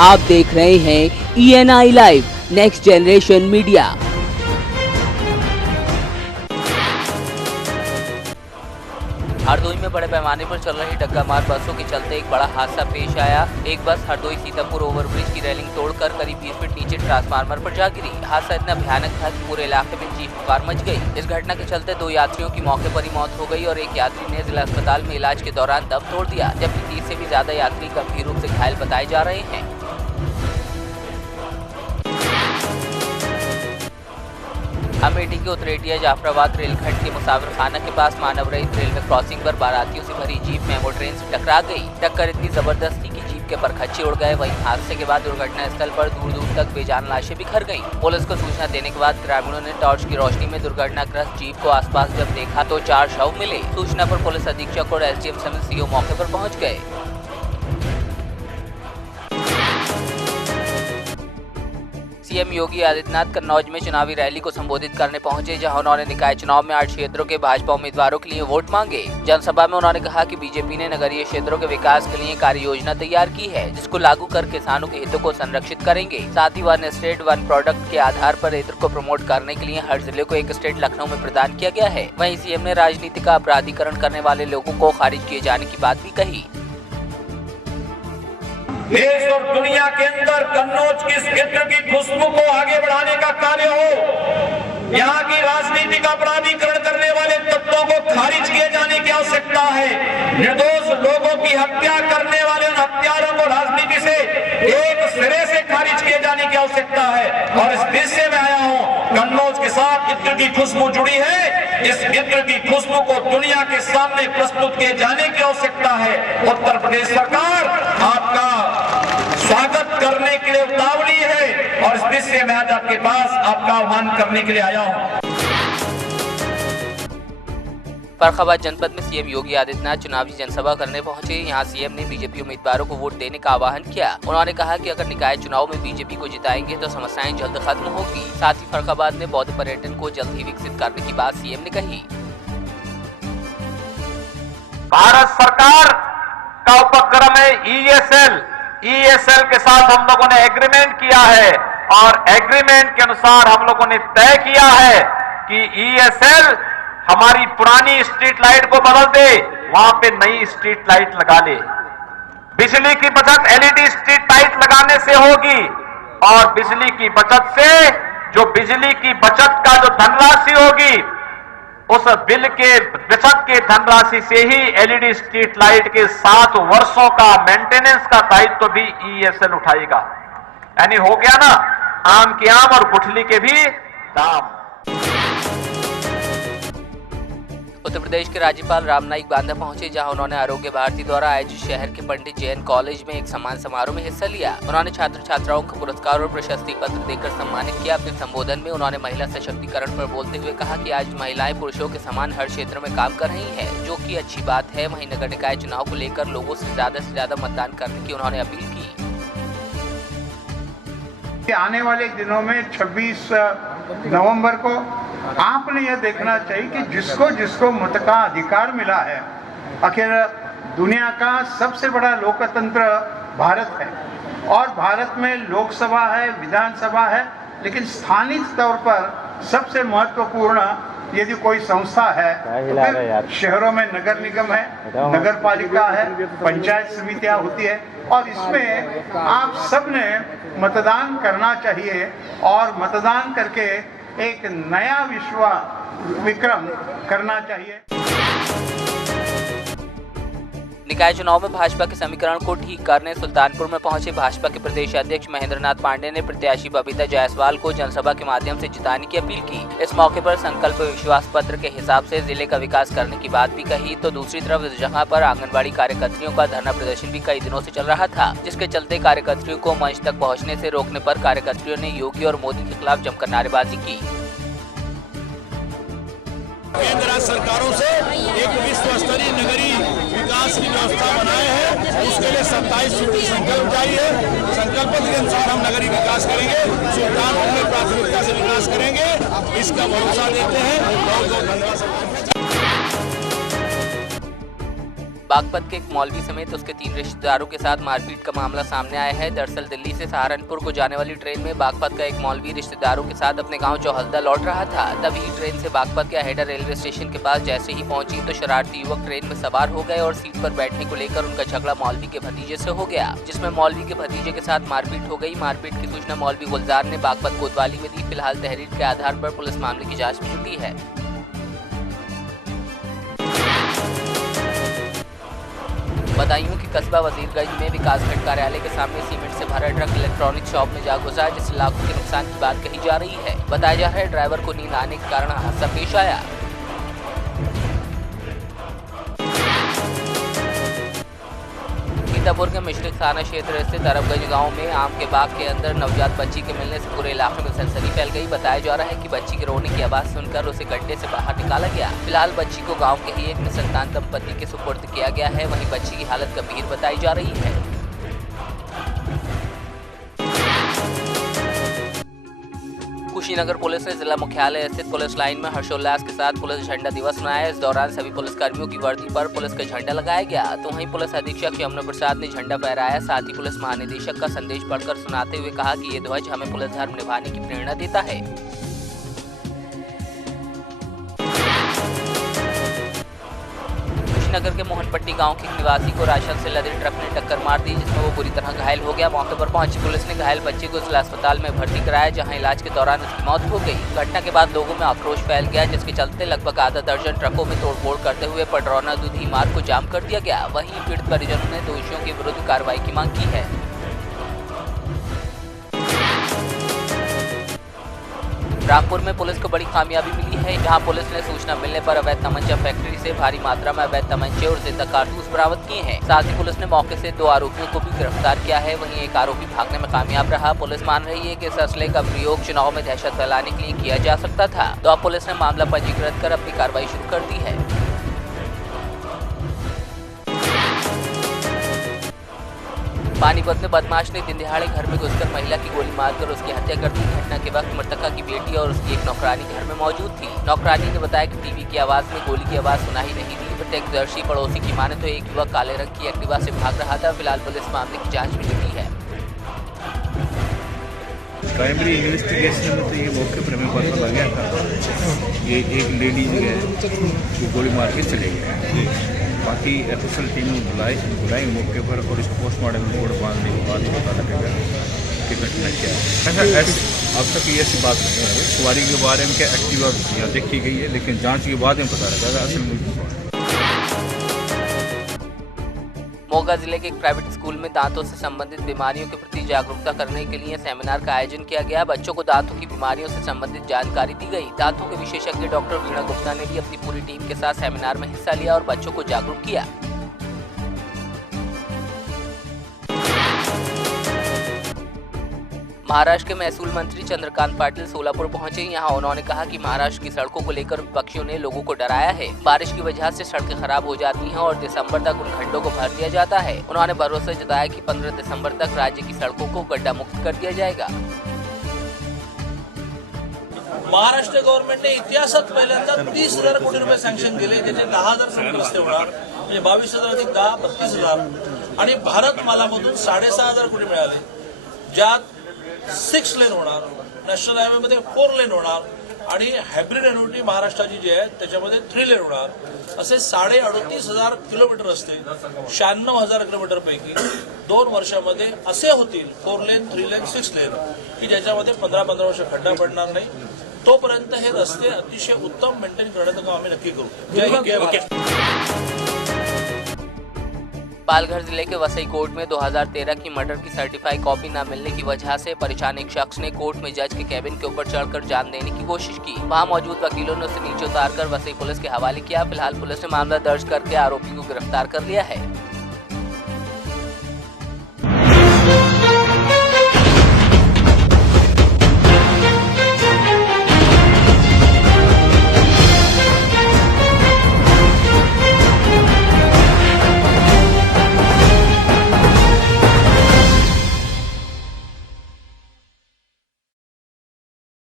आप देख रहे हैं ENI live next generation media. Hardoi में बड़े पैमाने पर चल रही डग्गा मार बसों के चलते एक बड़ा हादसा पेश आया। एक बस हरदोई सीतापुर ओवरब्रिज की रेलिंग तोड़कर करीब 20 फीट नीचे ट्रांसफार्मर पर जा गिरी। हादसा इतना भयानक था कि पूरे इलाके में चीख-पुकार मच गई। इस घटना के चलते 2 यात्रियों की मौके पर ही मौत हो गई और एक यात्री ने जिला अस्पताल में इलाज के दौरान दम तोड़ दिया, जबकि 30 से भी ज्यादा यात्री गंभीर रूप से घायल बताए जा रहे हैं। अमेठी के उतरेटिया जाफराबाद रेलखंड के मुसाफिर खाना के पास मानव रहित रेलवे क्रॉसिंग पर बारातियों से भरी जीप मेमो ट्रेन से टकरा गई। टक्कर इतनी जबरदस्त थी कि जीप के परखच्चे उड़ गए। वहीं हादसे के बाद दुर्घटना स्थल पर दूर दूर तक बेजान लाशें बिखर गईं। पुलिस को सूचना देने के बाद ग्रामीणों ने टॉर्च की रोशनी में दुर्घटनाग्रस्त जीप को आसपास जब देखा तो 4 शव मिले। सूचना पर पुलिस अधीक्षक और SDM समेत CO मौके पर पहुँच गए। सीएम योगी आदित्यनाथ कन्नौज में चुनावी रैली को संबोधित करने पहुंचे, जहां उन्होंने निकाय चुनाव में 8 क्षेत्रों के भाजपा उम्मीदवारों के लिए वोट मांगे। जनसभा में उन्होंने कहा कि बीजेपी ने नगरीय क्षेत्रों के विकास के लिए कार्य योजना तैयार की है, जिसको लागू कर किसानों के हितों को संरक्षित करेंगे। साथ ही 1 स्टेट 1 प्रोडक्ट के आधार पर इत्र को प्रमोट करने के लिए हर जिले को एक स्टेट लखनऊ में प्रदान किया गया है। वहीं सीएम ने राजनीति का अपराधीकरण करने वाले लोगों को खारिज किए जाने की बात भी कही। देश और दुनिया के अंदर कन्नौज की इस क्षेत्र की खुशबू को आगे बढ़ाने का कार्य हो। यहाँ की राजनीति का अपराधीकरण करने वाले तत्वों को खारिज किए जाने की आवश्यकता है। निर्दोष लोगों की हत्या करने वाले उन हत्यारों को राजनीति से एक सिरे से खारिज किए जाने की आवश्यकता है। और इस दृश्य में आया हूँ, कन्नौज के साथ इत्र की खुशबू जुड़ी है। इस इत्र की खुशबू को दुनिया के सामने प्रस्तुत किए जाने की आवश्यकता है। उत्तर प्रदेश सरकार आपका स्वागत करने के लिए उतावली है और इस दृश्य में आज आपके पास आपका आह्वान करने के लिए आया हूँ। फर्रुखाबाद जनपद में सीएम योगी आदित्यनाथ चुनावी जनसभा करने पहुंचे। यहां सीएम ने बीजेपी उम्मीदवारों को वोट देने का आह्वान किया। उन्होंने कहा कि अगर निकाय चुनाव में बीजेपी को जिताएंगे तो समस्याएं जल्द खत्म होगी। साथ ही फर्रुखाबाद में बौद्ध पर्यटन को जल्द ही विकसित करने की बात सीएम ने कही। भारत सरकार का उपक्रम है ESL के साथ हम लोगों ने एग्रीमेंट किया है और एग्रीमेंट के अनुसार हम लोगों ने तय किया है कि ESL हमारी पुरानी स्ट्रीट लाइट को बदल दे, वहां पे नई स्ट्रीट लाइट लगा ले। बिजली की बचत LED स्ट्रीट लाइट लगाने से होगी और बिजली की बचत से जो बिजली की बचत का जो धनराशि होगी, उस बिल के बचत के धनराशि से ही LED स्ट्रीट लाइट के 7 वर्षों का मेंटेनेंस का दायित्व भी ESL उठाएगा। यानी हो गया ना, आम के आम और गुठली के भी दाम। उत्तर प्रदेश के राज्यपाल राम नाईक बांदा पहुंचे, जहां उन्होंने आरोग्य भारती द्वारा आयोजित शहर के पंडित जैन कॉलेज में एक सम्मान समारोह में हिस्सा लिया। उन्होंने छात्र छात्राओं को पुरस्कार और प्रशस्ति पत्र देकर सम्मानित किया। अपने संबोधन में उन्होंने महिला सशक्तिकरण पर बोलते हुए कहा कि आज महिलाएं पुरुषों के समान हर क्षेत्र में काम कर रही है, जो की अच्छी बात है। वहीं नगर निकाय चुनाव को लेकर लोगों से ज्यादा मतदान करने की उन्होंने अपील की। आने वाले दिनों में 26 नवंबर को आपने यह देखना चाहिए कि जिसको जिसको मत का अधिकार मिला है। आखिर दुनिया का सबसे बड़ा लोकतंत्र भारत है और भारत में लोकसभा है, विधानसभा है, लेकिन स्थानीय तौर पर सबसे महत्वपूर्ण यदि कोई संस्था है तो फिर शहरों में नगर निगम है, नगर पालिका है, पंचायत समितियां होती है और इसमें आप सबने मतदान करना चाहिए और मतदान करके एक नया विक्रम करना चाहिए। निकाय चुनाव में भाजपा के समीकरण को ठीक करने सुल्तानपुर में पहुंचे भाजपा के प्रदेश अध्यक्ष महेंद्र नाथ पांडे ने प्रत्याशी बबीता जायसवाल को जनसभा के माध्यम से जिताने की अपील की। इस मौके पर संकल्प विश्वास पत्र के हिसाब से जिले का विकास करने की बात भी कही। तो दूसरी तरफ इस जगह पर आंगनबाड़ी कार्यकर्त्रियों का धरना प्रदर्शन भी कई दिनों से चल रहा था, जिसके चलते कार्यकर्त्रियों को मंच तक पहुँचने से रोकने पर कार्यकर्त्रियों ने योगी और मोदी के खिलाफ जमकर नारेबाजी की। केंद्र राज्य सरकारों से एक विश्व स्तरीय नगरीय विकास की व्यवस्था बनाए हैं, उसके लिए 27 सूत्री संकल्प जारी है। संकल्प के अनुसार हम नगरीय विकास करेंगे, सुल्तानपुर में प्राथमिकता से विकास करेंगे, इसका भरोसा देते हैं। बहुत बहुत धन्यवाद। बागपत के एक मौलवी समेत उसके 3 रिश्तेदारों के साथ मारपीट का मामला सामने आया है। दरअसल दिल्ली से सहारनपुर को जाने वाली ट्रेन में बागपत का एक मौलवी रिश्तेदारों के साथ अपने गांव चौहल्दा लौट रहा था। तभी ट्रेन से बागपत के अहेडा रेलवे स्टेशन के पास जैसे ही पहुंची तो शरारती युवक ट्रेन में सवार हो गए और सीट पर बैठने को लेकर उनका झगड़ा मौलवी के भतीजे से हो गया, जिसमें मौलवी के भतीजे के साथ मारपीट हो गई। मारपीट की सूचना मौलवी गुलजार ने बागपत कोतवाली में दी। फिलहाल तहरीर के आधार पर पुलिस मामले की जाँच में जुटी है। बताइए कि कस्बा वजीरगंज में विकासखंड कार्यालय के सामने सीमेंट से भरा ट्रक इलेक्ट्रॉनिक शॉप में जा घुसा, जिससे लाखों के नुकसान की बात कही जा रही है। बताया जा रहा है ड्राइवर को नींद आने के कारण हादसा पेश आया। सीतापुर के मिश्रिक थाना क्षेत्र स्थित अरबगंज गांव में आम के बाग के अंदर नवजात बच्ची के मिलने से पूरे इलाके में सनसनी फैल गई। बताया जा रहा है कि बच्ची के रोने की आवाज सुनकर उसे गड्ढे से बाहर निकाला गया। फिलहाल बच्ची को गांव के ही एक निसंतान दंपति के सुपुर्द किया गया है। वहीं बच्ची की हालत गंभीर बताई जा रही है। कुशीनगर पुलिस ने जिला मुख्यालय स्थित पुलिस लाइन में हर्षोल्लास के साथ पुलिस झंडा दिवस मनाया। इस दौरान सभी पुलिसकर्मियों की वर्दी पर पुलिस का झंडा लगाया गया। तो वहीं पुलिस अधीक्षक यमुना प्रसाद ने झंडा फहराया। साथ ही पुलिस महानिदेशक का संदेश पढ़कर सुनाते हुए कहा कि ये ध्वज हमें पुलिस धर्म निभाने की प्रेरणा देता है। नगर के मोहनपट्टी गांव के निवासी को राशन से लदे ट्रक ने टक्कर मार दी, जिसमें वो बुरी तरह घायल हो गया। मौके पर पहुंची पुलिस ने घायल बच्चे को जिला अस्पताल में भर्ती कराया, जहां इलाज के दौरान उसकी मौत हो गई। घटना के बाद लोगों में आक्रोश फैल गया, जिसके चलते लगभग आधा दर्जन ट्रकों में तोड़फोड़ करते हुए पडरौना दूधी मार्ग को जाम कर दिया गया। वहीं पीड़ित परिजनों ने दोषियों के विरुद्ध कार्रवाई की मांग की है। रामपुर में पुलिस को बड़ी कामयाबी मिली है, जहां पुलिस ने सूचना मिलने पर अवैध तमंचा फैक्ट्री से भारी मात्रा में अवैध तमंचे और जिंदा कारतूस बरामद किए हैं। साथ ही पुलिस ने मौके से 2 आरोपियों को भी गिरफ्तार किया है। वहीं एक आरोपी भागने में कामयाब रहा। पुलिस मान रही है कि इस असले का प्रयोग चुनाव में दहशत फैलाने के लिए किया जा सकता था। तो अब पुलिस ने मामला पंजीकृत कर अपनी कार्रवाई शुरू कर दी है। पानीपत में बदमाश ने दिन दिहाड़े घर में घुसकर महिला की गोली मारकर उसकी हत्या कर दी। घटना के वक्त मृतका की बेटी और उसकी एक नौकरानी घर में मौजूद थी। नौकरानी ने बताया कि टीवी की आवाज में गोली की आवाज सुनाई नहीं दी। प्रत्यक्षदर्शी पड़ोसी की माने तो एक युवक काले रंग की एक्टिवा से भाग रहा था। फिलहाल पुलिस मामले की जाँच में जुटी है। प्राइमरी इन्वेस्टिगेशन में तो ये मौके पर हमें पता लग गया था ये एक लेडी जो है वो गोली मार के चले गए। बाकी एफएसएल टीम बुलाई मौके पर और इसको पोस्टमार्टम रिपोर्ट मांगने के बाद पता लगेगा कि घटना क्या है। अब तक ये ऐसी बात नहीं है। सवारी के बारे में क्या एक्टिवा देखी गई है, लेकिन जांच के बाद में पता लगेगा असल में। मोगा जिले के एक प्राइवेट स्कूल में दांतों से संबंधित बीमारियों के प्रति जागरूकता करने के लिए सेमिनार का आयोजन किया गया। बच्चों को दांतों की बीमारियों से संबंधित जानकारी दी गई। दांतों के विशेषज्ञ डॉक्टर वीणा गुप्ता ने भी अपनी पूरी टीम के साथ सेमिनार में हिस्सा लिया और बच्चों को जागरूक किया। महाराष्ट्र के महसूल मंत्री चंद्रकांत पाटिल सोलापुर पहुंचे। यहां उन्होंने कहा कि महाराष्ट्र की सड़कों को लेकर विपक्षियों ने लोगों को डराया है। बारिश की वजह से सड़कें खराब हो जाती हैं और दिसंबर तक उन खड्डों को भर दिया जाता है। उन्होंने भरोसा जताया कि 15 दिसंबर तक राज्य की सड़कों को गड्ढा मुक्त कर दिया जाएगा। महाराष्ट्र गव्हर्नमेंटने इतिहासात पहिल्यांदा 30,000 कोटी रुपये सँक्शन केले, त्याचे 10,000 सडक रस्ते होणार, म्हणजे 22,000 अधिक 10 32,000 आणि भारत मालामधून 6,500 कोटी मिळाले, ज्यात 6 लेन होणार, नॅशनल हायवे मध्ये 4 लेन होणार आणि हायब्रिड एन्युटी महाराष्ट्राची जी आहे त्याच्यामध्ये 3 लेन होणार, असे 38,500 किलोमीटर रस्ते 96,000 किलोमीटर पैकी 2 वर्षामध्ये असे होतील 4 लेन 3 लेन 6 लेन की ज्याच्यामध्ये 15-15 वर्ष खड्डा पडणार नाही। तोपर्यंत हे रस्ते अतिशय उत्तम मेंटेन करण्याचं काम आम्ही नक्की करू। जय हिंद, जय भारत। पालघर जिले के वसई कोर्ट में 2013 की मर्डर की सर्टिफाइड कॉपी न मिलने की वजह से परेशान एक शख्स ने कोर्ट में जज के कैबिन के ऊपर चढ़कर जान देने की कोशिश की। वहां मौजूद वकीलों ने उसे नीचे उतारकर वसई पुलिस के हवाले किया। फिलहाल पुलिस ने मामला दर्ज करके आरोपी को गिरफ्तार कर लिया है।